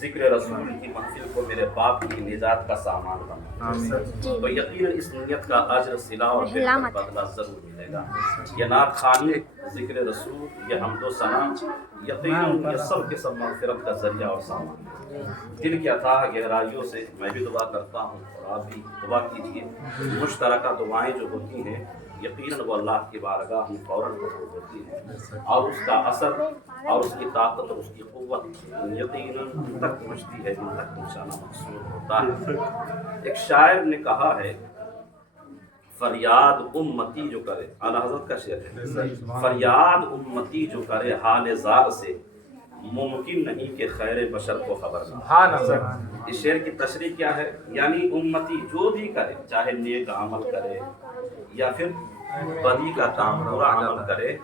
ذکر رسول کی محفل کو میرے باپ کی نجات کا سامان بنا، تو یقیناً اس نیت کا اجر صلہ اور بہتر بدلہ ضرور ملے گا۔ یہ نعت خوانی، ذکر رسول، یہ حمد و ثنا، یقیناً یہ سب کے سب مغفرت کا ذریعہ اور سامان۔ دل کی اتھاہ گہرائیوں سے میں بھی دعا کرتا ہوں اور آپ بھی دعا کیجیے۔ مشترکہ دعائیں جو ہوتی ہیں یقیناً وہ اللہ کی بارگاہ میں فوراً قبول ہوتی ہیں، اور اس کا اثر اور اس کی طاقت اور اس کی قوت یقیناً ان تک پہنچتی ہے جن تک پہنچانا مقصود ہوتا ہے۔ ایک شاعر نے کہا ہے، فریاد امتی جو کرے، اعلیٰ حضرت کا شعر ہے، فریاد امتی جو کرے حال زار سے، ممکن نہیں کہ خیر بشر کو خبر نہ۔ اس شعر کی تشریح کیا ہے؟ یعنی امتی جو بھی کرے، چاہے نیک عمل کرے یا پھر بدی کا برا عمل کرے،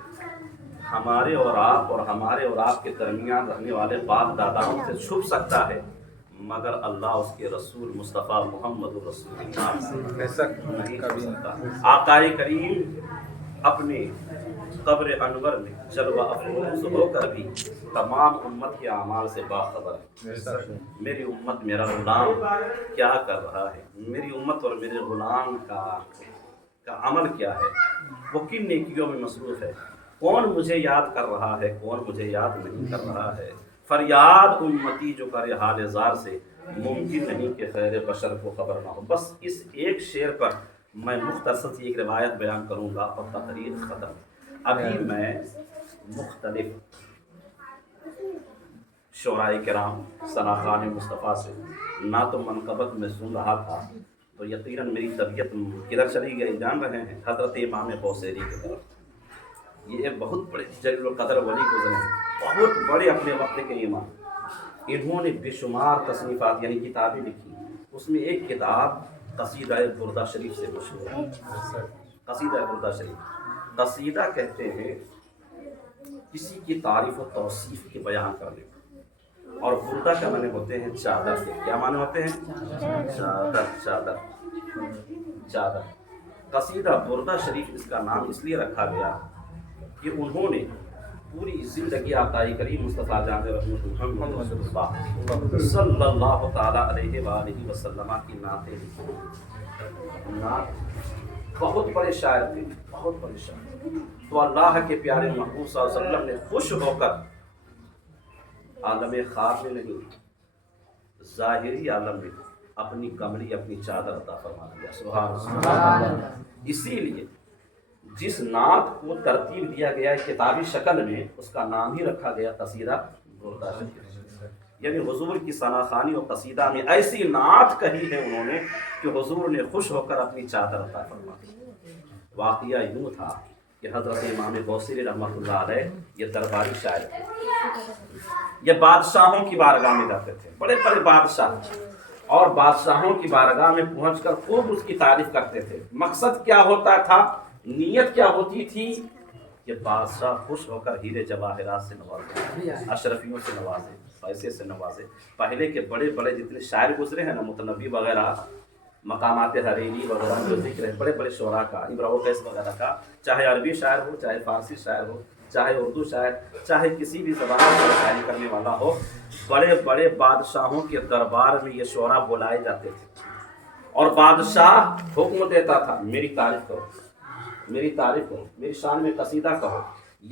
ہمارے اور آپ کے درمیان رہنے والے باپ داداؤں سے چھپ سکتا ہے، مگر اللہ اس کے رسول مصطفیٰ محمد رسول اللہ سے نہیں چھپ سکتا۔ آقا کریم اپنے قبر انور میں جلوہ افروز ہو کر بھی تمام امت کے اعمال سے باخبر ہے۔ میری امت، میرا غلام کیا کر رہا ہے، میری امت اور میرے غلام کا عمل کیا ہے، وہ کن نیکیوں میں مصروف ہے، کون مجھے یاد کر رہا ہے، کون مجھے یاد نہیں کر رہا ہے۔ فریاد امتی جو کرے حال زار سے، ممکن نہیں کہ خیر بشر کو خبر نہ ہو۔ بس اس ایک شعر پر میں مختصر سی ایک روایت بیان کروں گا اور تقریر ختم۔ ابھی میں مختلف شعراء کرام ثناخوان مصطفیٰ سے نعت و منقبت میں سن رہا تھا، تو یقیناً میری طبیعت کدھر چلی گئی جان رہے ہیں؟ حضرت امام بوصیری کی طرف۔ یہ ایک بہت بڑے جلیل القدر ولی گزرے ہیں، بہت بڑے اپنے وقت کے امام۔ انہوں نے بے شمار تصنیفات یعنی کتابیں لکھی، اس میں ایک کتاب قصیدہ بردہ شریف سے مشہور ہے۔ قصیدہ بردہ شریف، قصیدہ کہتے ہیں کسی کی تعریف و توصیف کے بیان کرنے کو، اور بردہ کا معنی ہوتے ہیں چادر کے۔ کیا معنی ہوتے ہیں؟ چادر۔ قصیدہ بردہ شریف اس کا نام اس لیے رکھا گیا کہ انہوں نے پوری زندگی آقا کریم مصطفیٰ جان محمد صلی اللہ تعالیٰ علیہ وآلہ وسلم کی نعتیں لکھی۔ بہت بڑے شاعر تھے، بہت بڑے شاعر۔ تو اللہ کے پیارے محبوب صلی اللہ علیہ وسلم نے خوش ہو کر عالم خواب میں نہیں، ظاہری عالم میں اپنی کملی، اپنی چادر عطا فرما دیا۔ سبحان اللہ۔ اسی لیے جس نعت کو ترتیب دیا گیا ہے کتابی شکل میں، اس کا نام ہی رکھا گیا قصیدہ بردہ شریف۔ یعنی حضور کی ثناخوانی اور قصیدہ میں ایسی نعت کہی ہے انہوں نے کہ حضور نے خوش ہو کر اپنی چادر عطا فرما دی۔ واقعہ یوں تھا کہ حضرت امام بوصیری رحمۃ اللہ علیہ یہ درباری شاعر تھے، یہ بادشاہوں کی بارگاہ میں جاتے تھے، بڑے بڑے بادشاہ، اور بادشاہوں کی بارگاہ میں پہنچ کر خوب اس کی تعریف کرتے تھے۔ مقصد کیا ہوتا تھا، نیت کیا ہوتی تھی کہ بادشاہ خوش ہو کر ہیرے جواہرات سے نوازے، اشرفیوں سے نوازے، پیسے سے نوازے۔ پہلے کے بڑے بڑے جتنے شاعر گزرے ہیں نا، متنبی وغیرہ، مقامات حریری وغیرہ جو ذکر ہے بڑے بڑے شعراء کا، امرؤ القیس وغیرہ کا، چاہے عربی شاعر ہو، چاہے فارسی شاعر ہو، چاہے اردو شاعر، چاہے کسی بھی زبان میں شاعری کرنے والا ہو، بڑے بڑے بادشاہوں کے دربار میں یہ شعراء بلائے جاتے تھے، اور بادشاہ حکم دیتا تھا میری تعریف کرو، میری تعریف کرو، میری شان میں قصیدہ کہو۔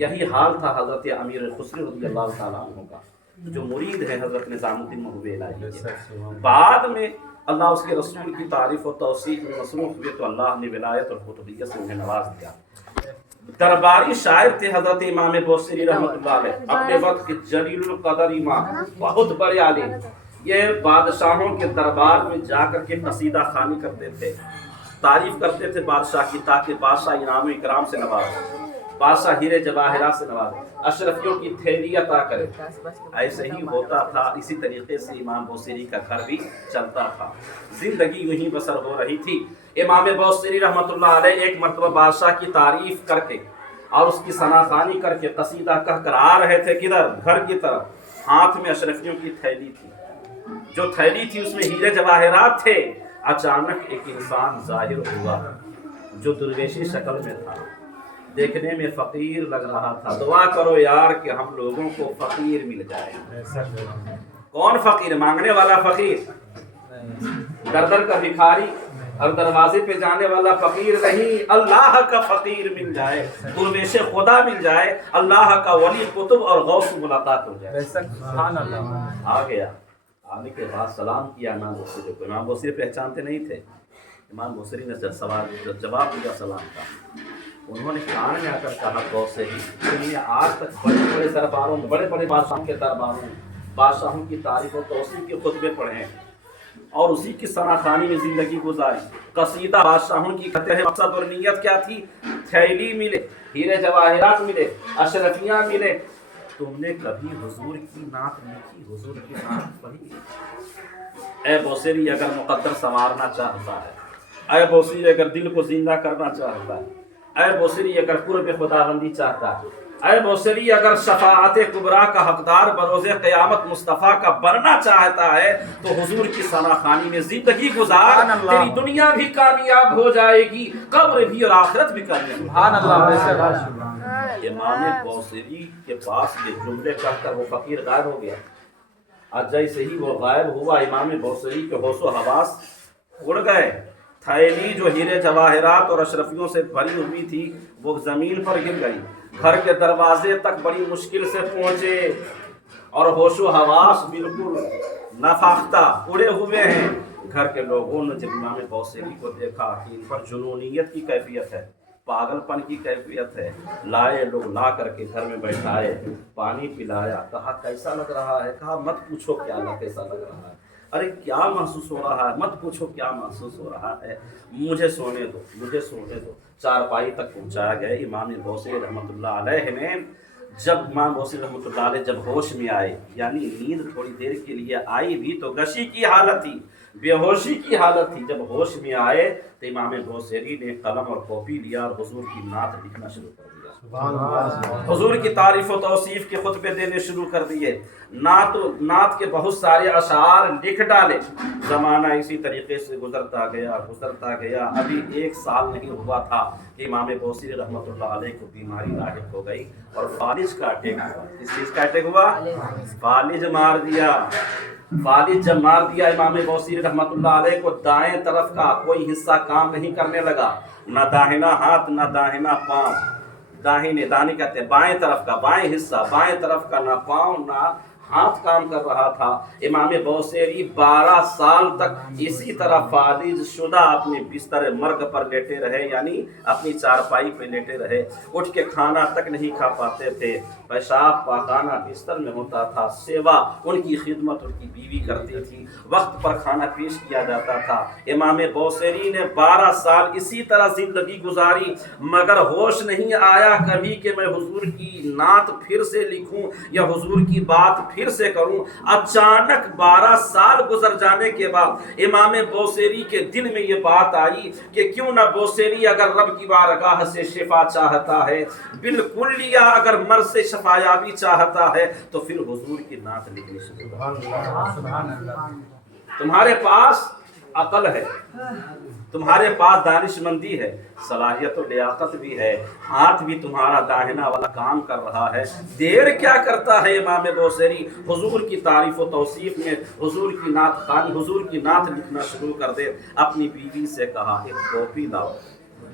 یہی حال تھا حضرت امیر خسرو رضی اللہ تعالیٰ عنہ کا، جو مرید ہے حضرت نظام الدین محبوب الہی کے۔ بعد میں اللہ اس کے رسول کی تعریف و توصیف میں مصروف ہوئے تو اللہ نے ولایت اور قطبیت سے انہیں نواز دیا۔ درباری شاعر تھے حضرت امام بوصیری رحمۃ اللہ علیہ، اپنے وقت کے جلیل القدر امام، بہت بڑے عالم۔ یہ بادشاہوں کے دربار میں جا کر کے قصیدہ خوانی کرتے تھے، تعریف کرتے تھے بادشاہ کی، تاکہ بادشاہ انعام و اکرام سے نوازے، بادشاہ ہیرے جواہرات سے نوازے، اشرفیوں کی تھیلی عطا کرے۔ ایسے ہی ہوتا تھا، اسی طریقے سے امام بوصیری کا گھر بھی چلتا تھا، زندگی یوں ہی بسر ہو رہی تھی۔ امام بوصیری رحمۃ اللہ علیہ ایک مرتبہ بادشاہ کی تعریف کر کے اور اس کی ثناخوانی کر کے قصیدہ کہہ کر آ رہے تھے کدھر؟ گھر کی طرف۔ ہاتھ میں اشرفیوں کی تھیلی تھی، جو تھیلی تھی اس میں ہیرے جواہرات تھے۔ اچانک ایک انسان ظاہر ہوا جو درویشی شکل میں تھا، دیکھنے میں فقیر لگ رہا تھا۔ دعا کرو یار کہ ہم لوگوں کو فقیر مل جائے۔ कौन फकीर? मांगने वाला फकीर, दर दर का भिखारी और दरवाजे पे जाने वाला फकीर नहीं। अल्लाह का फकीर मिल जाए, दुर्वेश खुदा मिल जाए, अल्लाह का वली कुतुब और गौस मुलाकात हो जाए। आ गया, आने के बाद सलाम किया इमाम बूसीरी को। इमाम बूसीरी पहचानते नहीं थे। इमाम बूसीरी ने जब जवाब दिया सलाम का, उन्होंने कान में आकर कहा गौस से ही, तुमने आज तक बड़े बड़े दरबारों में, बड़े बड़े बादशाहों के दरबारों में बादशाहों की तारीफ और तौसीफ के खुतबे पढ़े हैं और उसी की सनाखानी में जिंदगी गुजारी। कसीदा बादशाहों की कहते हैं, मकसद और नीयत क्या थी? थैली मिले, हीरे जवाहरात मिले, अशरफियाँ मिले। तुमने कभी हुजूर की नात लिखी, हुजूर की नात पढ़ी? ऐ बूसीरी अगर मुकद्दर संवारना चाहता है, ऐ बूसीरी अगर दिल को जिंदा करना चाहता है, ऐ बूसीरी अगर कुर्ब खुदाबंदी चाहता है, ऐ बूसीरी अगर शफाअत कुबरा का हकदार बरोज़े क़यामत मुस्तफ़ा का बनना चाहता है, तो हुजूर की सनाखानी में जिंदगी गुजार, तेरी दुनिया भी कामयाब हो जाएगी, कब्र भी और आखिरत भी कामयाब। इमाम बूसीरी के पास ये जुमले कहकर वो फकीर गायब हो गया। आज जैसे ही वो गायब हुआ, इमाम बूसीरी के होशो हवास उड़ गए। थैली जो हीरे जवाहरात और अशरफियों से भरी हुई थी, वो ज़मीन पर गिर गई। घर के दरवाजे तक बड़ी मुश्किल से पहुंचे और होशो हवास बिल्कुल नाफाख्ता उड़े हुए हैं। घर के लोगों ने जब इमाम बूसीरी को देखा कि इन पर जुनूनियत की कैफियत है, पागलपन की कैफियत है, लाए लोग, ला करके घर में बैठाए, पानी पिलाया, कहा कैसा लग रहा है? कहा मत पूछो क्या कैसा लग रहा है। अरे क्या महसूस हो रहा है? मत पूछो क्या महसूस हो रहा है, मुझे सोने दो, मुझे सोने दो। चारपाई तक पहुंचाया गया। इमाम बूसीरी रहमतुल्लाह अलैह ने जब इमाम बूसीरी रहमतुल्लाह अलैह जब होश में आए, यानी नींद थोड़ी देर के लिए आई भी तो गशी की हालत थी, बेहोशी की हालत थी। जब होश में आए तो इमाम बूसीरी ने कलम और कॉपी लिया और हुजूर की नात लिखना शुरू कर दिया। हुजूर की तारीफ और तौसीफ के खुतबे देने शुरू कर दिए। नात के बहुत सारे अशार लिख डाले। ज़माना इसी तरीके से गुजरता गया। अभी 1 साल नहीं हुआ था कि इमाम बूसीरी रहमतुल्लाह अलैह को बीमारी लाहिक हो गई और फालिज का अटैक हुआ। किस चीज़ का अटैक हुआ? फालिज मार दिया। फालिज जब मार दिया इमाम बूसीरी रहमतुल्लाह अलैह को, दाएं तरफ का कोई हिस्सा काम नहीं करने लगा, ना दाहिना हाथ ना दाहिना पाँव, दाहिने दानी कहते हैं बाएं तरफ का बाएं हिस्सा, बाएं तरफ का ना पाँव ना हाथ काम कर रहा था। इमाम बूसीरी 12 साल तक इसी तरह फालिज शुदा अपने बिस्तर मर्ग पर लेटे रहे, यानी अपनी चारपाई पे लेटे रहे। उठ के खाना तक नहीं खा पाते थे, पेशाब पाखाना बिस्तर में होता था। सेवा उनकी खिदमत उनकी बीवी करती थी, वक्त पर खाना पेश किया जाता था। इमाम बूसीरी ने 12 साल इसी तरह जिंदगी गुजारी, मगर होश नहीं आया कभी कि मैं हुजूर की नात फिर से लिखूं या हुजूर की बात फिर से करूं। अचानक 12 साल गुजर जाने के बाद इमाम बूसीरी के दिल में ये बात आई कि क्यों ना बूसीरी अगर रब की बारगाह से शिफा चाहता है, बिल्कुल लिया अगर मर्ज से शफायाबी चाहता है, तो फिर हुजूर की नात लिखनी शुरू कर। तुम्हारे पास अकल है, तुम्हारे पास दानिशमंदी है, सलाहियत और लियाकत भी है, हाथ भी तुम्हारा दाहिना वाला काम कर रहा है, देर क्या करता है? इमाम बूसीरी हुजूर की तारीफ और तौसीफ में हुजूर की नात लिखना शुरू कर दे। अपनी बीवी से कहा एक कॉपी लाओ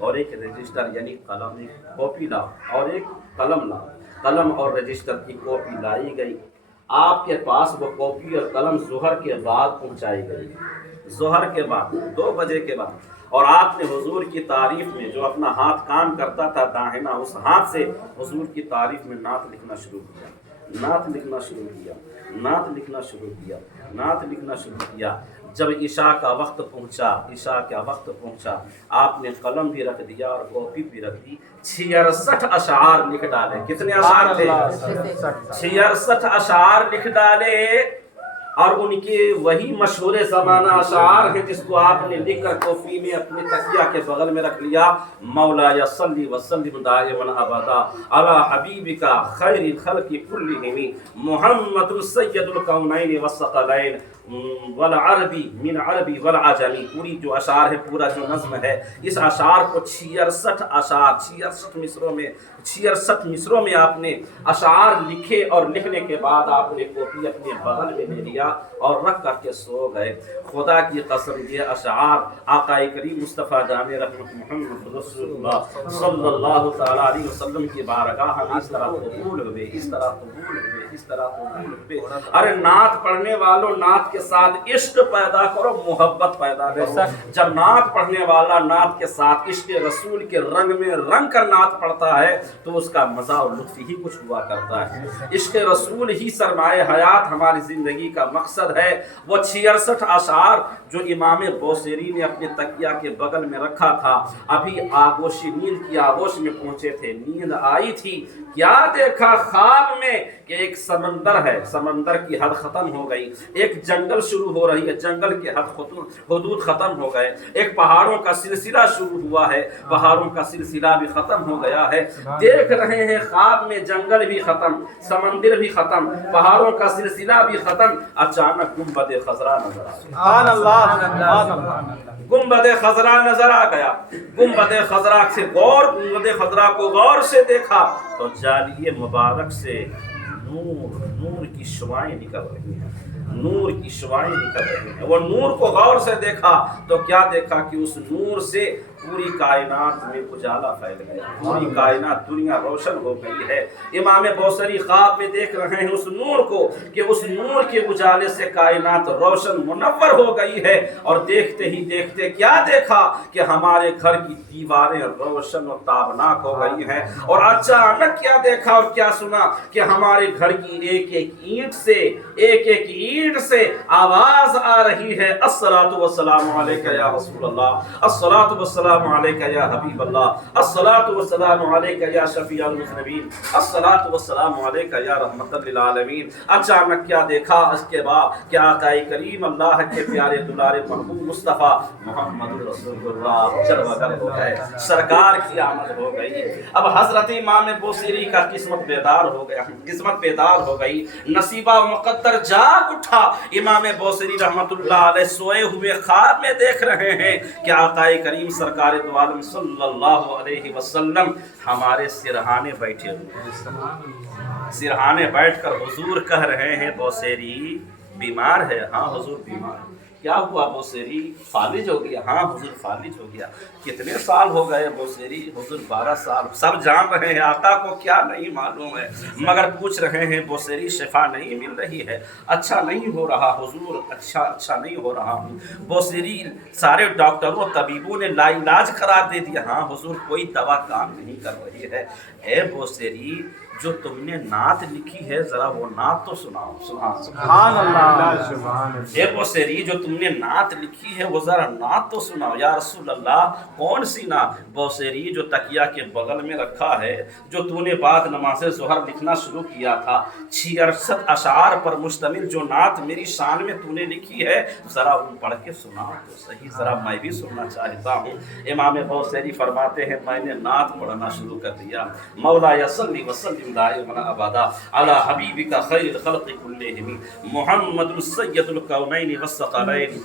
और एक रजिस्टर यानी कलम, एक कॉपी लाओ और एक कलम लाओ। कलम और रजिस्टर की कॉपी लाई गई। आपके पास वो कॉपी और कलम ज़ोहर के बाद पहुंचाई गई, ज़ोहर के बाद 2 बजे के बाद। और आपने हुजूर की तारीफ में जो अपना हाथ काम करता था दाहिना, उस हाथ से हुजूर की तारीफ में नात लिखना शुरू किया, नात लिखना शुरू किया, नात लिखना शुरू किया, नात लिखना शुरू किया। जब ईशा का वक्त पहुंचा, आपने कलम भी रख दिया और कॉपी भी रख दी। 66 अशार लिख डाले। कितने अशार थे? 66 अशार लिख डाले। और उनके वही मशहूर ज़माना अशार है जिसको आपने लिख कर कॉफी में अपने तकिया के बगल में रख लिया। मौला या सल्ली व सल्लिम दाइमन अबदा अला हबीबिका खैरिल खल्क़ि कुल्लिहिम मुहम्मदुन सय्यदुल कौनैन व सकलैन वल अरबी मिन अरबी वल अजमी। पूरी जो अशार है, पूरा जो नज़्म है, इस अशार को 66 अशार 66 मिसरों में आपने अशार लिखे और लिखने के बाद आपने कॉपी अपने बगल में ले लिया लिया और रख करके सो गए। खुदा की कसम ये अशआर आका करीम मुस्तफ़ा जाने रहमत मोहम्मद रसूलुल्लाह सल्लल्लाहु तआला अलैहि वसल्लम की बारगाह में इस तरह कबूल हुए, इस तरह कबूल हुए, इस तरह कबूल हुए। अरे नात पढ़ने वालों, नात के साथ इश्क पैदा करो, मोहब्बत पैदा करो। जब नात पढ़ने वाला नात के साथ इश्क रसूल के रंग में रंग कर नात पढ़ता है तो उसका मजा और लुत्फ ही कुछ हुआ करता है। इश्क रसूल ही सरमाए हयात हमारी जिंदगी का मकसद है। वो 66 अशार जो इमाम बौसेरी ने अपने तकिया के बगल में रखा था, अभी आगोशी नींद की आगोश में पहुंचे थे, नींद आई थी, क्या देखा ख्वाब में कि एक समंदर है, समंदर की हद खत्म हो गई, एक जंगल शुरू हो रही है, जंगल के हदूद खत्म हो गए, एक पहाड़ों का सिलसिला शुरू हुआ है, पहाड़ों का सिलसिला भी खत्म हो गया है। देख रहे हैं ख्वाब में जंगल भी खत्म, समंदर भी खत्म, पहाड़ों का सिलसिला भी खत्म। अचानक गुंबद खजरा नजर आ, गुंबद खजरा नजर आ गया। गुंबद खजरा से गुंबद खजरा को गौर से देखा तो जालिए मुबारक से नूर की शुआएं निकल रही हैं, नूर की शुआएं निकल रही हैं। वो नूर को गौर से देखा तो क्या देखा कि उस नूर से पूरी कायनात में उजाला फैल गया, पूरी कायनात दुनिया रोशन हो गई है। इमाम बौसरी ख्वाब में देख रहे हैं उस नूर को कि उस नूर के उजाले से कायनात रोशन मुनव्वर हो गई है। और देखते ही देखते क्या देखा कि हमारे घर की दीवारें रोशन और ताबनाक हो गई हैं। और अचानक क्या देखा और क्या सुना कि हमारे घर की एक एक ईंट से आवाज आ रही है, अस्सलातु वस्सलामु अलैका या रसूलल्लाह, अस्सलातु वस्सलामु अलैका या हबीब अल्लाह, अस्सलातु वस्सलामु अलैका या शफीउल मुज़निबीन, अस्सलातु वस्सलामु अलैका या रहमतल लिल आलमीन। अचानक क्या देखा, इसके बाद क्या आकाए करीम अल्लाह के प्यारे दुलारे महबूब मुस्तफ़ा मोहम्मद रसूलुल्लाह जलवागर हो गए, सरकार की आमद हो गई। अब हजरत इमाम बौसीरी का किस्मत बेदार हो गया, किस्मत बेदार हो गई, नसीबा मुक़द्दर जाग उठा। इमाम बौसीरी रहमतुल्लाह अलैह सोए हुए ख्वाब में देख रहे हैं कि आकाए करीम सरकार दो आलम सल्लल्लाहु अलैहि वसल्लम हमारे सिरहाने बैठे हुए, सिरहाने बैठकर हुजूर कह रहे हैं बौसेरी बीमार है? हाँ हुजूर बीमार। क्या हुआ बौसेरी? फालिज हो गया? हाँ हुजूर फालिज हो गया। कितने साल हो गए बौसेरी? हुजूर 12 साल। सब जान रहे हैं, आका को क्या नहीं मालूम है, मगर पूछ रहे हैं बौसेरी शिफा नहीं मिल रही है, अच्छा नहीं हो रहा हुजूर, अच्छा नहीं हो रहा हूँ। बौसेरी सारे डॉक्टरों तबीबों ने लाइलाज करार दे दिया। हाँ हुजूर कोई दवा काम नहीं कर रही है। ए बौसेरी जो तुमने नात लिखी है जरा वो नात तो सुनाओ। सुभान अल्लाह। ए बौसेरी जो तुमने नात लिखी है वो जरा नात तो सुनाओ। या रसूल अल्लाह कौन सी नात? बौसेरी जो तकिया के बगल में रखा है, जो तूने बाद नमाज ज़ोहर लिखना शुरू किया था, 66 अशार पर मुश्तमिल जो नात मेरी शान में तूने लिखी है, जरा उन पढ़ के सुनाओ तो सही, जरा मैं भी सुनना चाहता हूँ। इमाम बौसेरी फरमाते हैं मैंने नात पढ़ना शुरू कर दिया। मौला यसल्ली वसल्लिम दाइमन अबदा अला हबीबिका खैरिल खल्क़ि कुल्लिहिम मुहम्मदुन सय्यदुल कौनैन वस्सक़लैन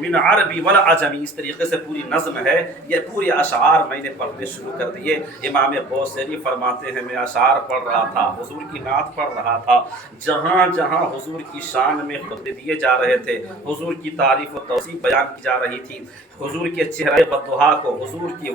मिन अरबी वल अजमी। इस तरीके से पूरी नज़्म है, ये पूरे अशार मैंने पढ़ने शुरू कर दिए। इमाम बौसेरी फरमाते हैं मैं अशार पढ़ रहा था, हुजूर की नात पढ़ रहा था, जहाँ जहाँ हुजूर की शान में खुतबे दिए जा रहे थे, हुजूर की तारीफ़ और तौसीफ़ बयान की जा रही थी, हुजूर के चेहरे बद्दुहा को, हुजूर की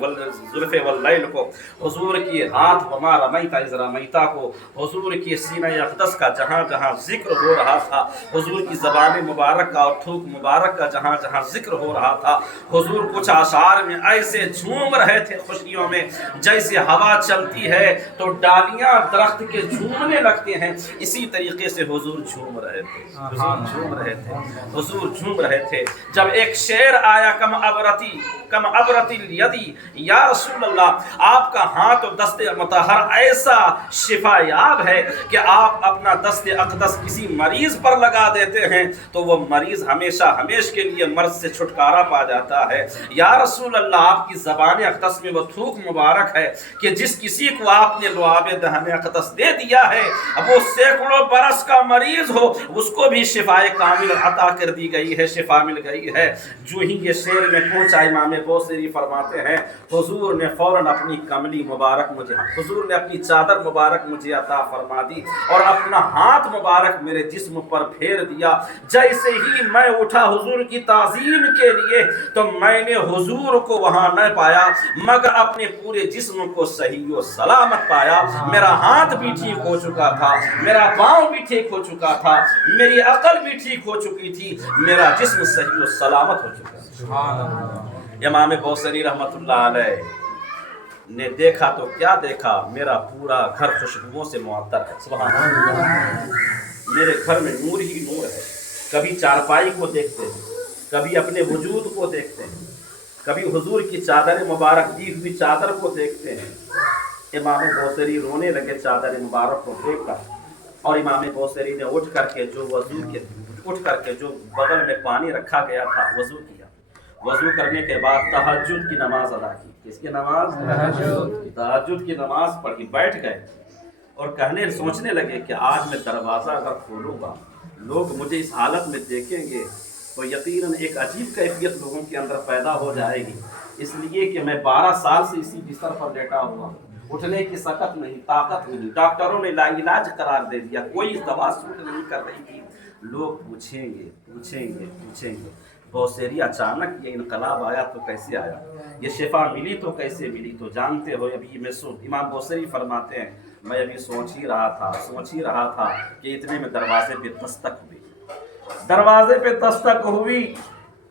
ज़ुल्फ़े वल्लैल को, हुजूर की हाथ वमा रमैता इज़ रमैता को, हुजूर की सीना अक़दस का जहाँ जहाँ ज़िक्र हो रहा था, हुजूर की ज़बान मुबारक का और थूक मुबारक का जहाँ जहाँ ज़िक्र हो रहा था, हुजूर कुछ आशार में ऐसे झूम रहे थे खुशियों में जैसे हवा चलती है तो डालियाँ दरख्त के झूमने लगते हैं, इसी तरीके से हुजूर झूम रहे थे, हुजूर झूम रहे थे। जब एक शेर आया कम अबरती यदी या रसूल अल्लाह, आपका हाथ और दस्ते मुतहर ऐसा शिफायाब है कि आप अपना दस्ते अक़दस किसी मरीज पर लगा देते हैं तो वो मरीज हमेशा हमेश के लिए मर्ज से छुटकारा पा जाता है। या रसूल अल्लाह आपकी ज़बान अक़दस में वो थूक मुबारक है कि जिस किसी को आपने लुआब दहन अक़दस दे दिया है अब वो सैकड़ों बरस का मरीज हो उसको भी शिफाए कामिल अता कर दी गई है, शिफा मिल गई है। जो ही ये शेर में पहुंचा इमाम बौसेरी फरमाते हैं हुजूर ने फौरन अपनी कमली मुबारक मुझे, हुजूर ने अपनी चादर मुबारक मुबारक मुझे अता फरमा दी और अपना हाथ मुबारक मेरे जिस्म पर फेर दिया। जैसे ही मैं उठा हुजूर की ताज़ीम के लिए तो मैंने हुजूर को वहां न पाया मगर अपने पूरे जिस्म को सही और सलामत पाया। मेरा हाथ भी ठीक हो चुका था, मेरा पाँव भी ठीक हो चुका था, मेरी अकल भी ठीक हो चुकी थी, मेरा जिस्म सही और सलामत हो चुका था। इमाम बौसरी रहमतुल्लाह अलैह ने देखा तो क्या देखा, मेरा पूरा घर खुशबुओं से मुअत्तर है। सुभान अल्लाह, मेरे घर में नूर ही नूर है। कभी चारपाई को देखते हैं, कभी अपने वजूद को देखते हैं, कभी हुजूर की चादर मुबारक दी हुई चादर को देखते हैं। इमाम बौसरी रोने लगे चादर मुबारक को देखकर और इमाम बौसरी ने उठ करके जो बगल में पानी रखा गया था वजू किया। वजू करने के बाद तहज्जुद की नमाज अदा की। किसकी नमाज? तहज्जुद की नमाज पढ़ी, बैठ गए और सोचने लगे कि आज मैं दरवाज़ा अगर खोलूँगा लोग मुझे इस हालत में देखेंगे तो यकीनन एक अजीब कैफियत लोगों के अंदर पैदा हो जाएगी, इसलिए कि मैं 12 साल से इसी बिस्तर पर लेटा हुआ, उठने की सकत नहीं, ताकत नहीं, डॉक्टरों ने लाइलाज करार दे दिया, कोई दवा सूट नहीं कर रही थी। लोग पूछेंगे बौसेरी अचानक ये इनकलाब आया तो कैसे आया, ये शिफा मिली तो कैसे मिली? तो जानते हो अभी मैं इमाम बौसेरी फरमाते हैं मैं अभी सोच ही रहा था कि इतने में दरवाजे पे दस्तक हुई।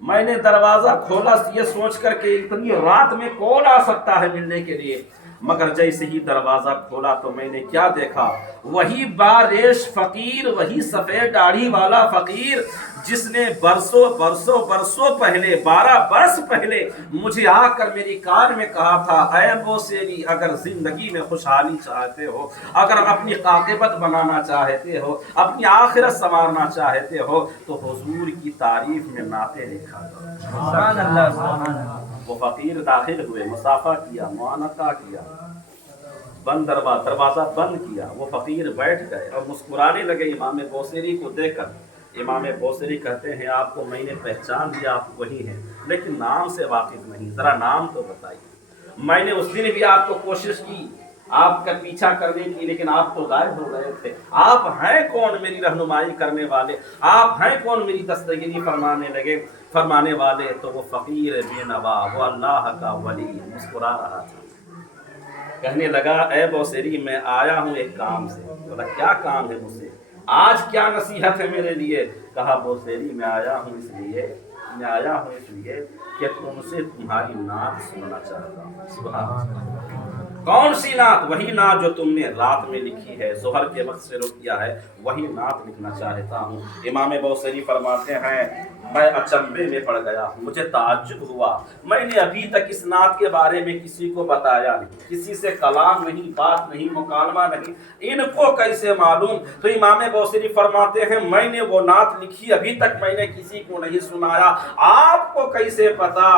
मैंने दरवाज़ा खोला ये सोच कर के इतनी रात में कौन आ सकता है मिलने के लिए, मगर जैसे ही दरवाज़ा खोला तो मैंने क्या देखा, वही बारेश फ़कीर, वही सफ़ेद दाढ़ी वाला फ़कीर जिसने बरसों पहले 12 बरस पहले मुझे आकर मेरी कार में कहा था, ऐ बौसेरी अगर ज़िंदगी में खुशहाली चाहते हो, अगर अपनी आक़िबत बनाना चाहते हो, अपनी आखिरत संवारना चाहते हो तो हुजूर की तारीफ में नाते लिखा करो। वो फ़कीर दाखिल हुए, मुसाफा किया, मुआनका किया, दरवाज़ा बंद किया, वो फ़कीर बैठ गए और मुस्कुराने लगे इमाम बौसेरी को देखकर। इमाम बौसेरी कहते हैं आपको मैंने पहचान लिया, आप वही हैं, लेकिन नाम से वाकिफ नहीं, ज़रा नाम तो बताइए। मैंने उस दिन भी आपको कोशिश की आपका पीछा करने की, लेकिन आप तो गायब हो गए थे। आप हैं कौन मेरी रहनुमाई करने वाले, आप हैं कौन मेरी दस्तगिरी फरमाने वाले? तो वो फ़कीर बेनवा, वो अल्लाह का वली मुस्कुरा रहा था, कहने लगा ऐ बौसेरी मैं आया हूँ एक काम से। बोला क्या काम है मुझसे, आज क्या नसीहत है मेरे लिए? कहा बौसेरी मैं आया हूँ इसलिए कि तुमसे तुम्हारी नात सुनना चाहता हूँ। सुभान अल्लाह। कौन सी नात? वही नात जो तुमने रात में लिखी है, ज़ोहर के वक्त से रुक किया है, वही नात लिखना चाहता हूँ। इमाम बौसेरी फरमाते हैं मैं अचंभे में पड़ गया, मुझे ताज्जुब हुआ, मैंने अभी तक इस नात के बारे में किसी को बताया नहीं, किसी से कलाम नहीं, बात नहीं, मुकालमा नहीं, इनको कैसे मालूम? तो इमाम बौसेरी फरमाते हैं मैंने वो नात लिखी, अभी तक मैंने किसी को नहीं सुनाया, आपको कैसे पता?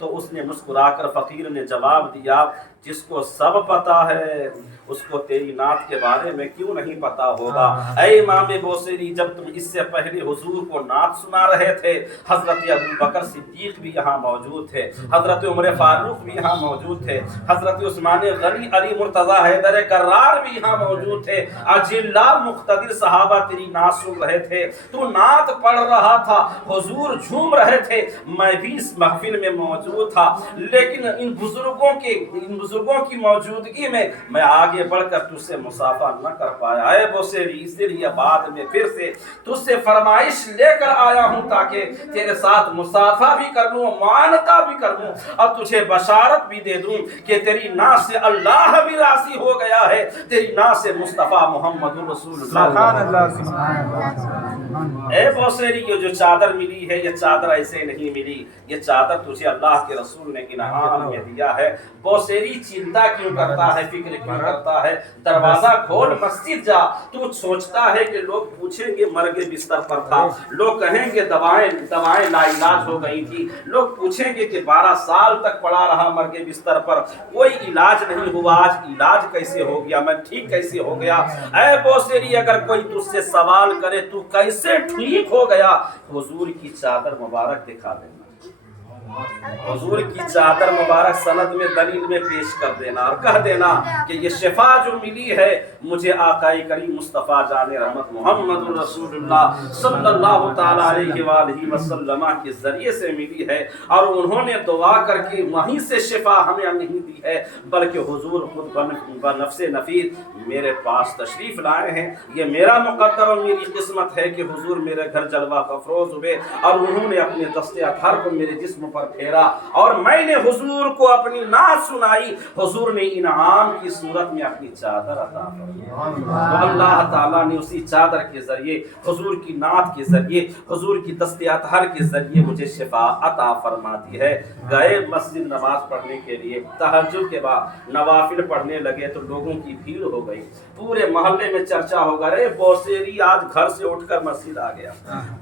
तो उसने मुस्कुराकर फ़कीर ने जवाब दिया जिसको सब पता है उसको तेरी नात के बारे में क्यों नहीं पता होगा? ऐ इमाम बौसेरी जब तुम इससे पहले हुजूर को नात सुना रहे थे, हज़रत अबू बकर सिद्दीक़ भी यहाँ मौजूद थे, हज़रत उमर फारूक भी यहाँ मौजूद थे, हज़रत उस्मान गनी, अली मुर्तज़ा, हैदर कर्रार भी यहाँ मौजूद थे, अजिल्ला मुक़्तदिर सहाबा तेरी नात सुन रहे थे, तू नात पढ़ रहा था, हुजूर झूम रहे थे, मैं भी इस महफिल में मौजूद था, लेकिन इन बुजुर्गों की मौजूदगी में मैं आगे बढ़कर तुझसे मुसाफा न कर पाया। ऐ बौसेरी इसलिए बाद में फिर से तुझसे फरमाइश लेकर आया हूँ ताकि तेरे साथ मुसाफा भी कर लूँ, मानता भी कर लूँ और तुझे बशारत भी दे दूँ कि तेरी नात से अल्लाह भी राज़ी हो गया है, तेरी नात से मुस्तफ़ा मुहम्मद रसूलुल्लाह। ऐ बौसेरी ये जो चादर मिली है, ये चादर ऐसे नहीं मिली, ये चादर तुझे अल्लाह के रसूल ने इनाम में दिया है। बौसेरी चिंता क्यों करता है, फिक्र क्यों करता है? दरवाजा खोल, मस्जिद जा। तू सोचता है कि लोग पूछेंगे मरगे बिस्तर पर था, लोग कहेंगे दवाएं लाइलाज हो गई थी, लोग पूछेंगे कि 12 साल तक पड़ा रहा मरगे बिस्तर पर, कोई इलाज नहीं हुआ, आज इलाज कैसे हो गया, मैं ठीक कैसे हो गया? ऐ बौसेरी अगर कोई तुझसे सवाल करे तू कैसे ठीक हो गया, हुजूर की चादर मुबारक दिखा देना, हुजूर की चादर मुबारक सनद में दलील में पेश कर देना और कह देना कि ये शिफा जो मिली है मुझे आकाए करीम मुस्तफ़ा जाने रहमत मोहम्मद रसूलुल्लाह सल्लल्लाहु ताला अलैहि वसल्लम के ज़रिए से मिली है, और उन्होंने दुआ करके वहीं से शिफा हमें नहीं दी है, बल्कि हुजूर खुद बनफ्से नफीस मेरे पास तशरीफ़ लाए हैं। ये मेरा मुक़द्दर और मेरी किस्मत है कि हुजूर मेरे घर जलवा अफरोज़ हुए और उन्होंने अपने दस्ते अतहर को मेरे जिस्म पर फेरा और मैंने हुजूर को अपनी नात सुनाई। हुजूर ने इनाम की सूरत में अपनी चादर अता फरमाई। तो अल्लाह ताला ने उसी चादर के जरिए, हुजूर की नात के जरिए, हुजूर की दस्ते अतहर के जरिए मुझे शिफा अता फरमा दी है। गए मस्जिद नमाज पढ़ने के लिए, तहज्जुद के बाद नवाफिल पढ़ने लगे तो लोगों की भीड़ हो गई। पूरे मोहल्ले में चर्चा हो गई, बौसेरी आज घर से उठकर मस्जिद आ गया,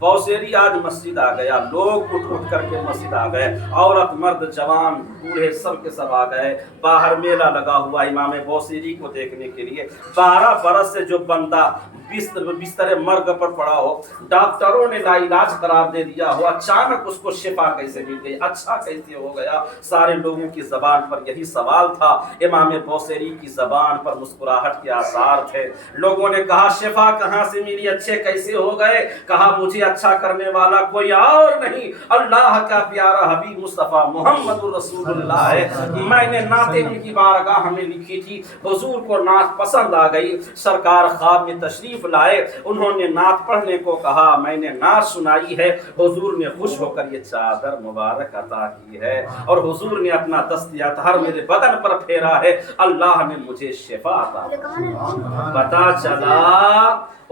बौसेरी आज मस्जिद आ गया। लोग उठ करके मस्जिद आ गए, औरत मर्द जवान बूढ़े सब के सब आ गए। बाहर मेला लगा हुआ इमाम बौसेरी को देखने के लिए। 12 बरस से जो बंदा बिस्तर मर्ग पर पड़ा हो, डॉक्टरों ने लाइलाज करार दे दिया हो, अचानक उसको शिफा कैसे मिल गई, अच्छा कैसे हो गया। सारे लोगों की जबान पर यही सवाल था। इमाम बौसेरी की जबान पर मुस्कुराहट के आसार थे। लोगों ने कहा शिफा कहाँ से मिली, अच्छे कैसे हो गए? कहा मुझे अच्छा करने वाला कोई और नहीं, अल्लाह का प्यारा हबीब मुस्तफ़ा मोहम्मद रसूलुल्लाह है। मैंने नाते उनकी बारगाह में लिखी थी, हुजूर को नात पसंद आ गई। सरकार ख्वाब में तशरीफ लाए, उन्होंने नात पढ़ने को कहा, मैंने नात सुनाई है। हुजूर ने खुश होकर ये चादर मुबारक अता की है और हुजूर ने अपना दस्ते अतहर मेरे बदन पर फेरा है। अल्लाह ने मुझे शिफा अता। पता चला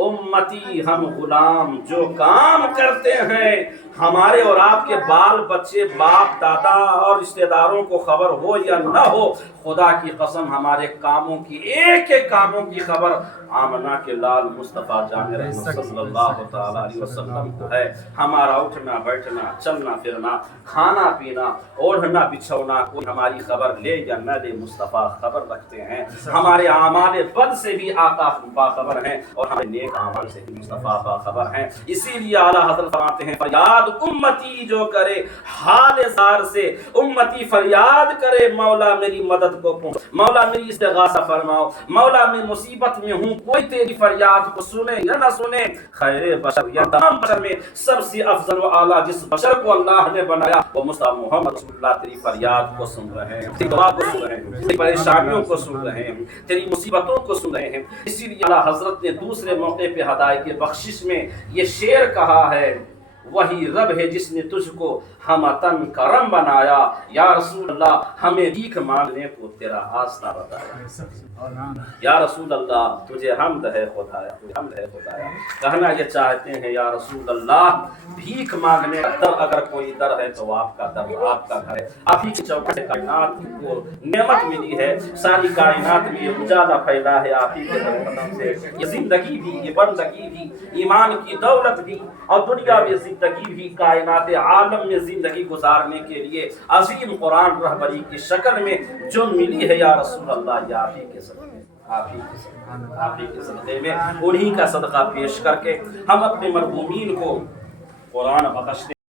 उम्मती हम गुलाम जो काम करते हैं, हमारे और आपके बाल बच्चे बाप दादा और रिश्तेदारों को खबर हो या न हो, खुदा की कसम हमारे कामों की एक एक कामों की खबर आमना के लाल मुस्तफ़ा जाने रहमत सल्लल्लाहु ताला अलैहि वसल्लम को है। हमारा उठना बैठना चलना फिरना खाना पीना ओढ़ना बिछौना कोई हमारी खबर ले या न ले, मुस्तफ़ा खबर रखते हैं। हमारे आमाल बद से भी आका बाखबर हैं और हमारे नेक आमाल से भी मुस्तफ़ा बाखबर हैं। इसीलिए आला हज़रत फरमाते हैं, फरियाद उम्मती जो करे हाल ज़ार से, उम्मती फरियाद करे मौला मेरी मदद को पहुंच, मौला मेरी इस्तिग़ासा फरमाओ, मौला मैं मुसीबत में हूँ, कोई तेरी फरियाद को सुने या ना सुने। खैरे बशर या तमाम बशर में सबसे अफजल व आला जिस बशर को अल्लाह ने बनाया वो मुस्तफ़ा मोहम्मद रसूलुल्लाह तेरी फरियाद को सुन रहे हैं, तेरी दुआ को सुन रहे हैं, तेरी परेशानियों को सुन रहे हैं, तेरी मुसीबतों को सुन रहे हैं। इसीलिए आला हज़रत ने दूसरे मौके पे हदाय के बख्शिश में ये शेर कहा है, वही रब है जिसने तुझको हमतन करम बनाया, या रसूल अल्लाह हमें भीख मांगने को तेरा आस्था बताया। या रसूल अल्लाह तुझे हमद है खुदाया, तुझे हमद है खुदाया। कहना ये चाहते हैं या रसूल अल्लाह भीख मांगने का दर अगर कोई दर है तो आपका दर, आपका घर है। आप ही की चौखट से कायनात को नेमत मिली है, सारी कायनात में ये उजाला फैला है आप ही के कदम से। ये जिंदगी भी, ये बंदगी भी, ईमान की दौलत भी और दुनिया में जिंदगी भी, कायनात आलम में जिंदगी गुजारने के लिए अजीम कुरान रहबरी की शक्ल में जो मिली है या रसूल अल्लाह, या आप ही के सदक़े, आप ही के सदक़े में उन्हीं का सदका पेश करके हम अपने मरहूमीन को कुरान बख्शते